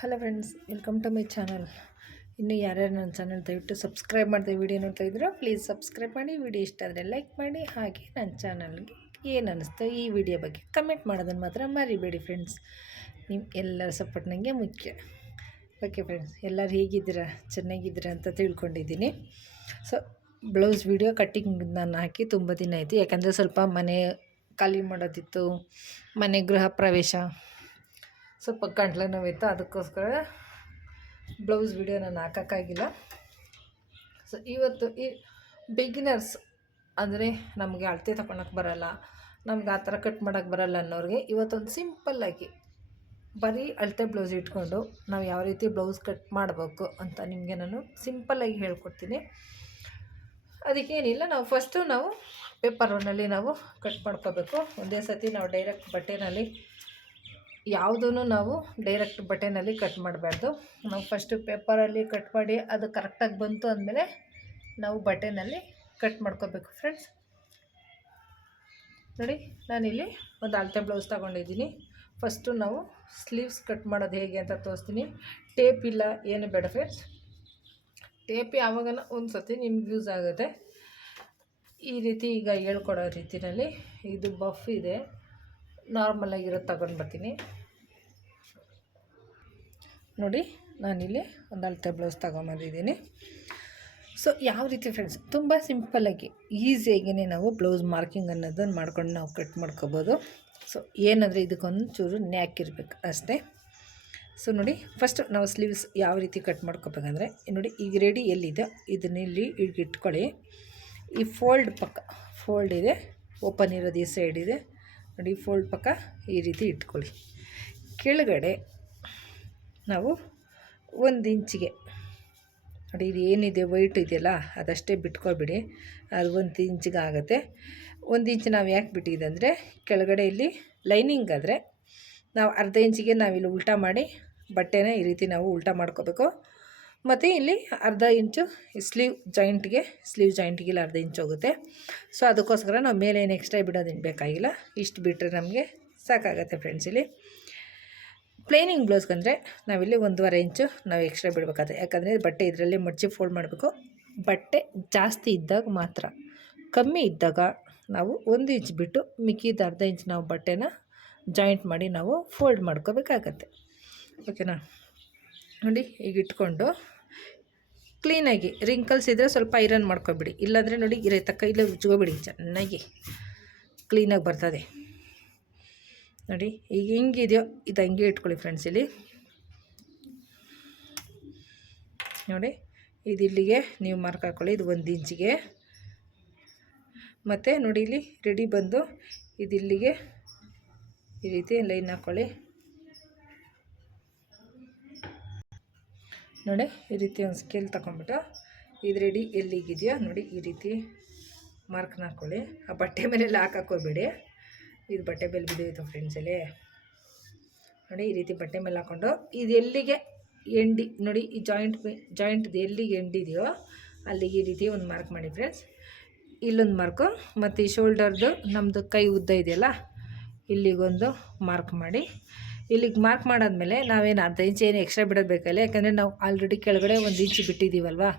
Hello friends, welcome to my channel. ಇನ್ನು ಯಾರ್ಯಾರು ನನ್ನ ಚಾನಲ್ ದಯವಿಟ್ಟು ಸಬ್ಸ್ಕ್ರೈಬ್ ಮಾಡಿದೆ ವಿಡಿಯೋ ನೋಡ್ತಾ ಇದ್ದೀರೋ, ಪ್ಲೀಸ್ ಸಬ್ಸ್ಕ್ರೈಬ್ ಮಾಡಿ, ವಿಡಿಯೋ ಇಷ್ಟ ಆದರೆ ಲೈಕ್ ಮಾಡಿ, ಹಾಗೆ ನನ್ನ ಚಾನಲ್ಗೆ ಏನು ಅನ್ನಿಸ್ತು ಈ ವಿಡಿಯೋ ಬಗ್ಗೆ ಕಮೆಂಟ್ ಮಾಡೋದನ್ನು ಮಾತ್ರ ಮರಿಬೇಡಿ ಫ್ರೆಂಡ್ಸ್. ನಿಮ್ಮ ಎಲ್ಲರ ಸಪೋರ್ಟ್ ನನಗೆ ಮುಖ್ಯ. ಓಕೆ ಫ್ರೆಂಡ್ಸ್ ಎಲ್ಲರೂ ಹೇಗಿದ್ದೀರಾ? ಚೆನ್ನಾಗಿದ್ದೀರಾ ಅಂತ ತಿಳ್ಕೊಂಡಿದ್ದೀನಿ. ಸೊ ಬ್ಲೌಸ್ ವಿಡಿಯೋ ಕಟ್ಟಿಂಗ್ ನಾನು ಹಾಕಿ ತುಂಬ ದಿನ ಆಯಿತು. ಯಾಕಂದರೆ ಸ್ವಲ್ಪ ಮನೆ ಖಾಲಿ ಮಾಡೋದಿತ್ತು, ಮನೆ ಗೃಹ ಪ್ರವೇಶ ಸ್ವಲ್ಪ ಗಂಟ್ಲು ನೋವಿತ್ತು, ಅದಕ್ಕೋಸ್ಕರ ಬ್ಲೌಸ್ ವಿಡಿಯೋ ನಾನು ಹಾಕೋಕ್ಕಾಗಿಲ್ಲ. ಸೊ ಇವತ್ತು ಈ ಬಿಗಿನರ್ಸ್ ಅಂದರೆ ನಮಗೆ ಅಳತೆ ತಗೊಳಕ್ಕೆ ಬರಲ್ಲ, ನಮ್ಗೆ ಆ ಥರ ಕಟ್ ಮಾಡೋಕ್ಕೆ ಬರಲ್ಲ ಅನ್ನೋರಿಗೆ ಇವತ್ತೊಂದು ಸಿಂಪಲ್ಲಾಗಿ ಬರೀ ಅಳತೆ ಬ್ಲೌಸ್ ಇಟ್ಕೊಂಡು ನಾವು ಯಾವ ರೀತಿ ಬ್ಲೌಸ್ ಕಟ್ ಮಾಡಬೇಕು ಅಂತ ನಿಮಗೆ ನಾನು ಸಿಂಪಲ್ಲಾಗಿ ಹೇಳ್ಕೊಡ್ತೀನಿ. ಅದಕ್ಕೇನಿಲ್ಲ ನಾವು ಫಸ್ಟು ನಾವು ಪೇಪರ್ನಲ್ಲಿ ನಾವು ಕಟ್ ಮಾಡ್ಕೋಬೇಕು. ಒಂದೇ ಸತಿ ನಾವು ಡೈರೆಕ್ಟ್ ಬಟ್ಟೆನಲ್ಲಿ ಯಾವುದೂ ನಾವು ಡೈರೆಕ್ಟ್ ಬಟ್ಟೆನಲ್ಲಿ ಕಟ್ ಮಾಡಬಾರ್ದು. ನಾವು ಫಸ್ಟು ಪೇಪರಲ್ಲಿ ಕಟ್ ಮಾಡಿ ಅದು ಕರೆಕ್ಟಾಗಿ ಬಂತು ಅಂದಮೇಲೆ ನಾವು ಬಟ್ಟೆನಲ್ಲಿ ಕಟ್ ಮಾಡ್ಕೋಬೇಕು ಫ್ರೆಂಡ್ಸ್ ನೋಡಿ, ನಾನಿಲ್ಲಿ ಒಂದು ಅಳತೆ ಬ್ಲೌಸ್ ತಗೊಂಡಿದ್ದೀನಿ. ಫಸ್ಟು ನಾವು ಸ್ಲೀವ್ಸ್ ಕಟ್ ಮಾಡೋದು ಹೇಗೆ ಅಂತ ತೋರಿಸ್ತೀನಿ. ಟೇಪ್ ಇಲ್ಲ, ಏನು ಬೇಡ ಫ್ರೆಂಡ್ಸ್ ಟೇಪ್ ಯಾವಾಗನ ಒಂದು ಸತಿ ನಿಮ್ಗೆ ಯೂಸ್ ಆಗುತ್ತೆ. ಈ ರೀತಿ ಈಗ ಹೇಳ್ಕೊಡೋ ರೀತಿಯಲ್ಲಿ ಇದು ಬಫ್ ಇದೆ. ನಾರ್ಮಲಾಗಿರೋದು ತಗೊಂಡು ಬರ್ತೀನಿ. ನೋಡಿ, ನಾನಿಲ್ಲಿ ಒಂದು ಅಳತೆ ಬ್ಲೌಸ್ ತಗೊಂಬಂದಿದ್ದೀನಿ. ಸೊ ಯಾವ ರೀತಿ ಫ್ರೆಂಡ್ಸ್ ತುಂಬ ಸಿಂಪಲ್ಲಾಗಿ ಈಸಿಯಾಗಿಯೇ ನಾವು ಬ್ಲೌಸ್ ಮಾರ್ಕಿಂಗ್ ಅನ್ನೋದನ್ನು ಮಾಡ್ಕೊಂಡು ನಾವು ಕಟ್ ಮಾಡ್ಕೋಬೋದು. ಸೊ ಏನಂದರೆ ಇದಕ್ಕೊಂದು ಚೂರು ನ್ಯಾಕ್ ಇರಬೇಕು ಅಷ್ಟೇ. ಸೊ ನೋಡಿ ಫಸ್ಟ್ ನಾವು ಸ್ಲೀವ್ಸ್ ಯಾವ ರೀತಿ ಕಟ್ ಮಾಡ್ಕೋಬೇಕಂದ್ರೆ, ನೋಡಿ, ಈಗ ರೆಡಿ ಎಲ್ಲಿದೆ ಇದನ್ನಿಲ್ಲಿ ಇಟ್ಕೊಳ್ಳಿ ಈ ಫೋಲ್ಡ್ ಪಕ್ಕ ಫೋಲ್ಡ್ ಇದೆ ಓಪನ್ ಇರೋದು ಈ ಸೈಡ್ ಇದೆ. ನೋಡಿ ಫೋಲ್ಡ್ ಪಕ್ಕ ಈ ರೀತಿ ಇಟ್ಕೊಳ್ಳಿ. ಕೆಳಗಡೆ ನಾವು ಒಂದು ಇಂಚಿಗೆ, ನೋಡಿ ಇದು ಏನಿದೆ ವೈಟ್ ಇದೆಯಲ್ಲ, ಅದಷ್ಟೇ ಬಿಟ್ಕೊಬಿಡಿ ಅದು ಒಂದು ಇಂಚಿಗೆ ಆಗುತ್ತೆ. ಒಂದು ಇಂಚ್ ನಾವು ಯಾಕೆ ಬಿಟ್ಟಿದೆ ಅಂದರೆ ಕೆಳಗಡೆ ಇಲ್ಲಿ ಲೈನಿಂಗ್ ಆದರೆ ನಾವು ಅರ್ಧ ಇಂಚಿಗೆ ನಾವಿಲ್ಲಿ ಉಲ್ಟಾ ಮಾಡಿ ಬಟ್ಟೆನ ಈ ರೀತಿ ನಾವು ಉಲ್ಟಾ ಮಾಡ್ಕೋಬೇಕು. ಮತ್ತು ಇಲ್ಲಿ ಅರ್ಧ ಇಂಚು ಸ್ಲೀವ್ ಜಾಯಿಂಟ್ಗೆ ಸ್ಲೀವ್ ಜಾಯಿಂಟ್ಗೆ ಅರ್ಧ ಇಂಚು ಹೋಗುತ್ತೆ. ಸೊ ಅದಕ್ಕೋಸ್ಕರ ನಾವು ಮೇಲೆ ಏನು ಎಕ್ಸ್ಟ್ರಾ ಬಿಡೋದೇನು ಬೇಕಾಗಿಲ್ಲ. ಇಷ್ಟು ಬಿಟ್ಟರೆ ನಮಗೆ ಸಾಕಾಗತ್ತೆ ಫ್ರೆಂಡ್ಸ್ ಇಲ್ಲಿ. ಬ್ಲೌಸ್ಗೆ ಬ್ಲೌಸ್ಗಂದರೆ ನಾವಿಲ್ಲಿ ಒಂದೂವರೆ ಇಂಚು ನಾವು ಎಕ್ಸ್ಟ್ರಾ ಬಿಡಬೇಕಾದ್ರೆ. ಯಾಕಂದರೆ ಬಟ್ಟೆ ಇದರಲ್ಲಿ ಮಡಚಿ ಫೋಲ್ಡ್ ಮಾಡಬೇಕು. ಬಟ್ಟೆ ಜಾಸ್ತಿ ಇದ್ದಾಗ ಮಾತ್ರ. ಕಮ್ಮಿ ಇದ್ದಾಗ ನಾವು ಒಂದು ಇಂಚ್ ಬಿಟ್ಟು ಮಿಕ್ಕಿದ ಅರ್ಧ ಇಂಚ್ ನಾವು ಬಟ್ಟೆನ ಜಾಯಿಂಟ್ ಮಾಡಿ ನಾವು ಫೋಲ್ಡ್ ಮಾಡ್ಕೋಬೇಕಾಗತ್ತೆ. ಓಕೆನಾ ನೋಡಿ, ಈಗ ಇಟ್ಕೊಂಡು ಕ್ಲೀನಾಗಿ ರಿಂಕಲ್ಸ್ ಇದ್ದರೆ ಸ್ವಲ್ಪ ಐರನ್ ಮಾಡ್ಕೊಬಿಡಿ. ಇಲ್ಲಾಂದರೆ ನೋಡಿ ಇರೋ ತಕ್ಕ ಇಲ್ಲ ಉಜ್ಕೊಬಿಡಿ, ಚೆನ್ನಾಗಿ ಕ್ಲೀನಾಗಿ ಬರ್ತದೆ. ನೋಡಿ, ಈಗ ಹೆಂಗಿದೆಯೋ, ಇದು ಹಂಗೆ ಇಟ್ಕೊಳ್ಳಿ ಫ್ರೆಂಡ್ಸ್ ಇಲ್ಲಿ. ನೋಡಿ, ಇದು ಇಲ್ಲಿಗೆ ನೀವು ಮಾರ್ಕ್ ಹಾಕ್ಕೊಳ್ಳಿ ಇದು ಒಂದು ಇಂಚಿಗೆ. ಮತ್ತು ನೋಡಿ, ಇಲ್ಲಿ ರೆಡಿ ಬಂದು ಇದಿಲ್ಲಿಗೆ ಈ ರೀತಿ ಲೈನ್ ಹಾಕ್ಕೊಳ್ಳಿ ನೋಡಿ, ಈ ರೀತಿ ಒಂದು ಸ್ಕೇಲ್ ತಗೊಂಬಿಟ್ಟು ಇದು ರೆಡಿ ಎಲ್ಲಿಗಿದೆಯೋ ನೋಡಿ, ಈ ರೀತಿ ಮಾರ್ಕ್ನ ಹಾಕ್ಕೊಳ್ಳಿ ಆ ಬಟ್ಟೆ ಮೇಲೆಲ್ಲ ಹಾಕೋಬೇಡಿ. ಇದು ಬಟ್ಟೆ ಮೇಲೆ ಬಿದ್ದೋಯ್ತು ಫ್ರೆಂಡ್ಸಲ್ಲಿ ನೋಡಿ, ಈ ರೀತಿ ಬಟ್ಟೆ ಮೇಲೆ ಹಾಕ್ಕೊಂಡು ಇದು ಎಲ್ಲಿಗೆ ಎಂಡಿ, ನೋಡಿ, ಈ ಜಾಯಿಂಟ್ ಜಾಯಿಂಟ್ದು ಎಲ್ಲಿಗೆ ಎಂಡಿದೆಯೋ, ಅಲ್ಲಿಗೆ ಈ ರೀತಿ ಒಂದು ಮಾರ್ಕ್ ಮಾಡಿ ಫ್ರೆಂಡ್ಸ್ ಇಲ್ಲೊಂದು ಮಾರ್ಕು ಮತ್ತು ಈ ಶೋಲ್ಡರ್ದು ನಮ್ಮದು ಕೈ ಉದ್ದ ಇದೆಯಲ್ಲ, ಇಲ್ಲಿಗೊಂದು ಮಾರ್ಕ್ ಮಾಡಿ. ಇಲ್ಲಿಗೆ ಮಾರ್ಕ್ ಮಾಡಾದ್ಮೇಲೆ ನಾವೇನು ಅರ್ಧ ಇಂಚು ಏನು ಎಕ್ಸ್ಟ್ರಾ ಬಿಡೋದು ಬೇಕಲ್ಲ, ಯಾಕಂದರೆ ನಾವು ಆಲ್ರೆಡಿ ಕೆಳಗಡೆ ಒಂದು ಇಂಚು ಬಿಟ್ಟಿದ್ದೀವಲ್ವಾ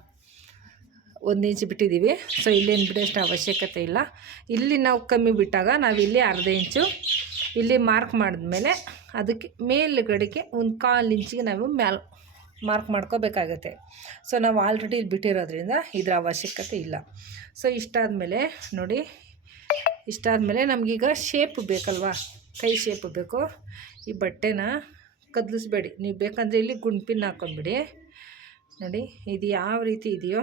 ಒಂದು ಇಂಚು ಬಿಟ್ಟಿದ್ದೀವಿ ಸೊ ಇಲ್ಲೇನು ಬಿಡೋಷ್ಟು ಅವಶ್ಯಕತೆ ಇಲ್ಲ. ಇಲ್ಲಿ ನಾವು ಕಮ್ಮಿ ಬಿಟ್ಟಾಗ ನಾವು ಇಲ್ಲಿ ಅರ್ಧ ಇಂಚು, ಇಲ್ಲಿ ಮಾರ್ಕ್ ಮಾಡಿದ್ಮೇಲೆ ಅದಕ್ಕೆ ಮೇಲುಗಡೆಗೆ ಒಂದು ಕಾಲು ಇಂಚಿಗೆ ನಾವು ಮ್ಯಾಲ್ ಮಾರ್ಕ್ ಮಾಡ್ಕೋಬೇಕಾಗತ್ತೆ. ಸೊ ನಾವು ಆಲ್ರೆಡಿ ಇಲ್ಲಿ ಬಿಟ್ಟಿರೋದ್ರಿಂದ ಇದರ ಅವಶ್ಯಕತೆ ಇಲ್ಲ. ಸೊ ಇಷ್ಟಾದಮೇಲೆ ನೋಡಿ ಇಷ್ಟಾದಮೇಲೆ ನಮಗೀಗ ಶೇಪ್ ಬೇಕಲ್ವಾ? ಕೈ ಶೇಪ್ ಬೇಕು. ಈ ಬಟ್ಟೆನ ಕದಲಿಸ್ಬೇಡಿ. ನೀವು ಬೇಕಂದರೆ ಇಲ್ಲಿ ಗುಂಡ್ಪಿನ್ ಹಾಕೊಂಬಿಡಿ. ನೋಡಿ, ಇದು ಯಾವ ರೀತಿ ಇದೆಯೋ.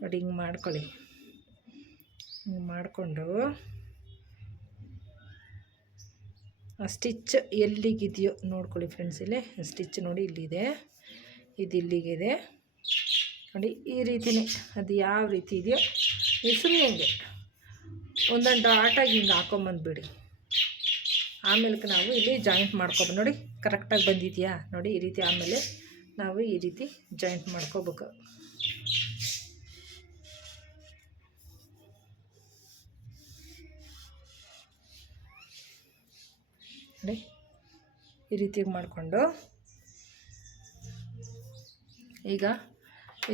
ನೋಡಿ, ಹಿಂಗೆ ಮಾಡ್ಕೊಳ್ಳಿ. ಹಿಂಗೆ ಮಾಡಿಕೊಂಡು. ಆ ಸ್ಟಿಚ್ ಎಲ್ಲಿಗಿದೆಯೋ ನೋಡ್ಕೊಳ್ಳಿ ಫ್ರೆಂಡ್ಸ್ ಇಲ್ಲಿ. ಸ್ಟಿಚ್ ನೋಡಿ, ಇಲ್ಲಿದೆ. ಇದು ಇಲ್ಲಿಗಿದೆ. ನೋಡಿ, ಈ ರೀತಿಯೇ ಅದು ಯಾವ ರೀತಿ ಇದೆಯೋ. ಸುಮ್ಮನೆ ಹಿಂಗೆ. ಒಂದೊಂದು ಆಟಾಗಿ ಹಿಂಗೆ ಹಾಕೊಂಬಂದ್ಬಿಡಿ. ಆಮೇಲೆ ನಾವು ಇಲ್ಲಿ ಜಾಯಿಂಟ್ ಮಾಡ್ಕೋಬೇಕು ನೋಡಿ ಕರೆಕ್ಟಾಗಿ ಬಂದಿದೆಯಾ? ನೋಡಿ ಈ ರೀತಿ ಆಮೇಲೆ ನಾವು ಈ ರೀತಿ ಜಾಯಿಂಟ್ ಮಾಡ್ಕೋಬೇಕು. ನೋಡಿ ಈ ರೀತಿ ಮಾಡಿಕೊಂಡು ಈಗ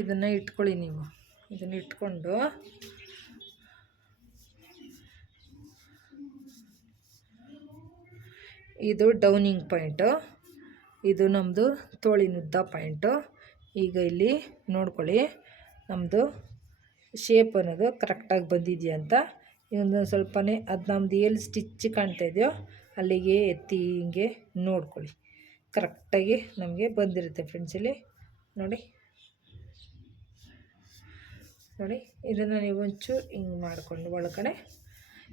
ಇದನ್ನು ಇಟ್ಕೊಳ್ಳಿ ನೀವು. ಇದನ್ನು ಇಟ್ಕೊಂಡು ಇದು ಡೌನಿಂಗ್ ಪಾಯಿಂಟು ಇದು ನಮ್ಮದು ತೋಳಿನುದ್ದ ಪಾಯಿಂಟು ಈಗ ಇಲ್ಲಿ ನೋಡ್ಕೊಳ್ಳಿ ನಮ್ಮದು ಶೇಪ್ ಅನ್ನೋದು ಕರೆಕ್ಟಾಗಿ ಬಂದಿದೆಯಾ ಅಂತ. ಇನ್ನೊಂದು ಸ್ವಲ್ಪನೇ ಅದು ನಮ್ಮದು ಎಲ್ಲಿ ಸ್ಟಿಚ್ ಕಾಣ್ತಾ ಇದೆಯೋ, ಅಲ್ಲಿಗೆ ಎತ್ತಿ ಹಿಂಗೆ ನೋಡ್ಕೊಳ್ಳಿ. ಕರೆಕ್ಟಾಗಿ ನಮಗೆ ಬಂದಿರುತ್ತೆ ಫ್ರೆಂಡ್ಸ್ ಇಲ್ಲಿ. ನೋಡಿ. ನೋಡಿ, ಇದನ್ನು ನೀವು ಒಂಚೂರು ಹಿಂಗೆ ಮಾಡಿಕೊಂಡು ಒಳಗಡೆ.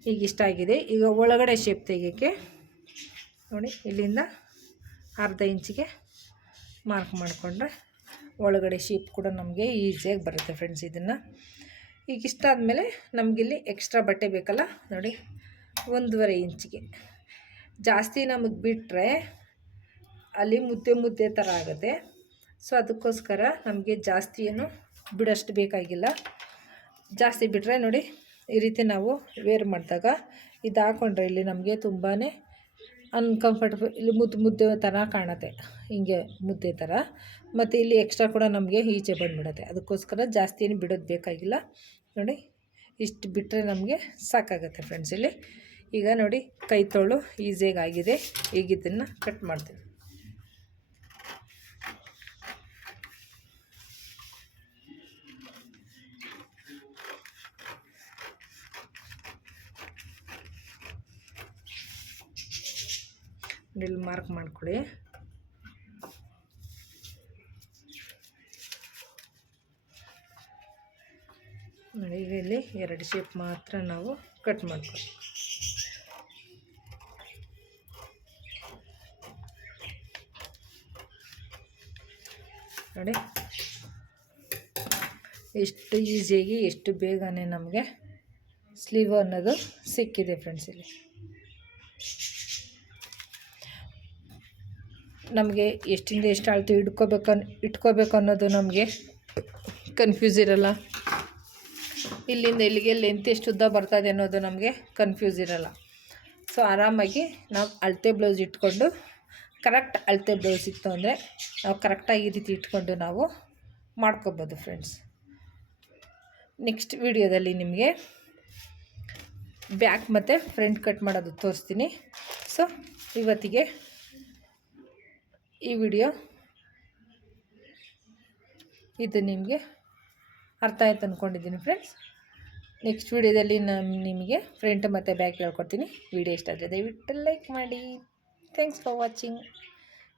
ಈಗ ಇಷ್ಟ ಆಗಿದೆ. ಈಗ ಒಳಗಡೆ ಶೇಪ್ ತೆಗಿಯೋಕ್ಕೆ ನೋಡಿ, ಇಲ್ಲಿಂದ ಅರ್ಧ ಇಂಚಿಗೆ ಮಾರ್ಕ್ ಮಾಡಿಕೊಂಡ್ರೆ ಒಳಗಡೆ ಶೀಪ್ ಕೂಡ ನಮಗೆ ಈಸಿಯಾಗಿ ಬರುತ್ತೆ ಫ್ರೆಂಡ್ಸ್ ಇದನ್ನು. ಈಗ ಇಷ್ಟ ಆದಮೇಲೆ ನಮಗಿಲ್ಲಿ ಎಕ್ಸ್ಟ್ರಾ ಬಟ್ಟೆ ಬೇಕಲ್ಲ, ನೋಡಿ, ಒಂದೂವರೆ ಇಂಚಿಗೆ. ಜಾಸ್ತಿ ನಮಗೆ ಬಿಟ್ಟರೆ ಅಲ್ಲಿ ಮುದ್ದೆ ಮುದ್ದೆ ಥರ ಆಗುತ್ತೆ. ಸೊ ಅದಕ್ಕೋಸ್ಕರ ನಮಗೆ ಜಾಸ್ತಿ ಏನು ಬಿಡೋಷ್ಟು ಬೇಕಾಗಿಲ್ಲ. ಜಾಸ್ತಿ ಬಿಟ್ಟರೆ ನೋಡಿ, ಈ ರೀತಿ ನಾವು ವೇರ್ ಮಾಡಿದಾಗ ಇದು ಹಾಕ್ಕೊಂಡ್ರೆ ಇಲ್ಲಿ ನಮಗೆ ತುಂಬಾ ಅನ್ಕಂಫರ್ಟಬಲ್ ಇಲ್ಲಿ ಮುದ್ದು ಮುದ್ದೆ ಥರ ಕಾಣುತ್ತೆ. ಹಿಂಗೆ ಮುದ್ದೆ ಥರ ಮತ್ತು ಇಲ್ಲಿ ಎಕ್ಸ್ಟ್ರಾ ಕೂಡ ನಮಗೆ ಈಚೆ ಬಂದುಬಿಡುತ್ತೆ. ಅದಕ್ಕೋಸ್ಕರ ಜಾಸ್ತಿ ಏನು ಬಿಡೋದು ಬೇಕಾಗಿಲ್ಲ. ನೋಡಿ, ಇಷ್ಟು ಬಿಟ್ಟರೆ ನಮಗೆ ಸಾಕಾಗುತ್ತೆ ಫ್ರೆಂಡ್ಸ್ ಇಲ್ಲಿ. ಈಗ ನೋಡಿ, ಕೈ ತೋಳು ಈಸಿಯಾಗಿ ಆಗಿದೆ. ಈಗ ಇದನ್ನು ಕಟ್ ಮಾಡ್ತೀನಿ. ಇಲ್ಲಿ ಮಾರ್ಕ್ ಮಾಡ್ಕೊಳ್ಳಿ ನೋಡಿ, ಈಗ ಇಲ್ಲಿ ಎರಡು ಶೇಪ್ ಮಾತ್ರ ನಾವು ಕಟ್ ಮಾಡ್ಕೊಳ್ಳಿ ನೋಡಿ. ಎಷ್ಟು ಈಸಿಯಾಗಿ ಎಷ್ಟು ಬೇಗನೆ ನಮಗೆ ಸ್ಲೀವ್ ಅನ್ನೋದು ಸಿಕ್ಕಿದೆ ಫ್ರೆಂಡ್ಸ್ ಇಲ್ಲಿ. ನಮಗೆ ಎಷ್ಟಿಂದ ಎಷ್ಟು ಅಳತೆ ಇಟ್ಕೋಬೇಕು ಇಟ್ಕೋಬೇಕು ಅನ್ನೋದು ನಮಗೆ ಕನ್ಫ್ಯೂಸ್ ಇರಲ್ಲ. ಇಲ್ಲಿಂದ ಇಲ್ಲಿಗೆ ಲೆಂತ್ ಎಷ್ಟು ಉದ್ದ ಬರ್ತದೆ ಅನ್ನೋದು ನಮಗೆ ಕನ್ಫ್ಯೂಸ್ ಇರಲ್ಲ. ಸೊ ಆರಾಮಾಗಿ ನಾವು ಅಳತೆ ಬ್ಲೌಸ್ ಇಟ್ಕೊಂಡು ಕರೆಕ್ಟ್ ಅಳತೆ ಬ್ಲೌಸ್ ಇತ್ತು ಅಂದರೆ ನಾವು ಕರೆಕ್ಟಾಗಿ ಈ ರೀತಿ ಇಟ್ಕೊಂಡು ನಾವು ಮಾಡ್ಕೋಬೋದು ಫ್ರೆಂಡ್ಸ್ ನೆಕ್ಸ್ಟ್ ವಿಡಿಯೋದಲ್ಲಿ ನಿಮಗೆ ಬ್ಯಾಕ್ ಮತ್ತು ಫ್ರಂಟ್ ಕಟ್ ಮಾಡೋದು ತೋರಿಸ್ತೀನಿ. ಸೊ ಇವತ್ತಿಗೆ ಈ ವಿಡಿಯೋ ಇದು ನಿಮಗೆ ಅರ್ಥ ಆಯ್ತು ಅಂದ್ಕೊಂಡಿದ್ದೀನಿ ಫ್ರೆಂಡ್ಸ್ ನೆಕ್ಸ್ಟ್ ವಿಡಿಯೋದಲ್ಲಿ ನಾನು ನಿಮಗೆ ಫ್ರಂಟ್ ಮತ್ತು ಬ್ಯಾಕ್ ಹೇಳ್ಕೊಡ್ತೀನಿ. ವಿಡಿಯೋ ಇಷ್ಟ ಆದರೆ ದಯವಿಟ್ಟು ಲೈಕ್ ಮಾಡಿ. Thanks for watching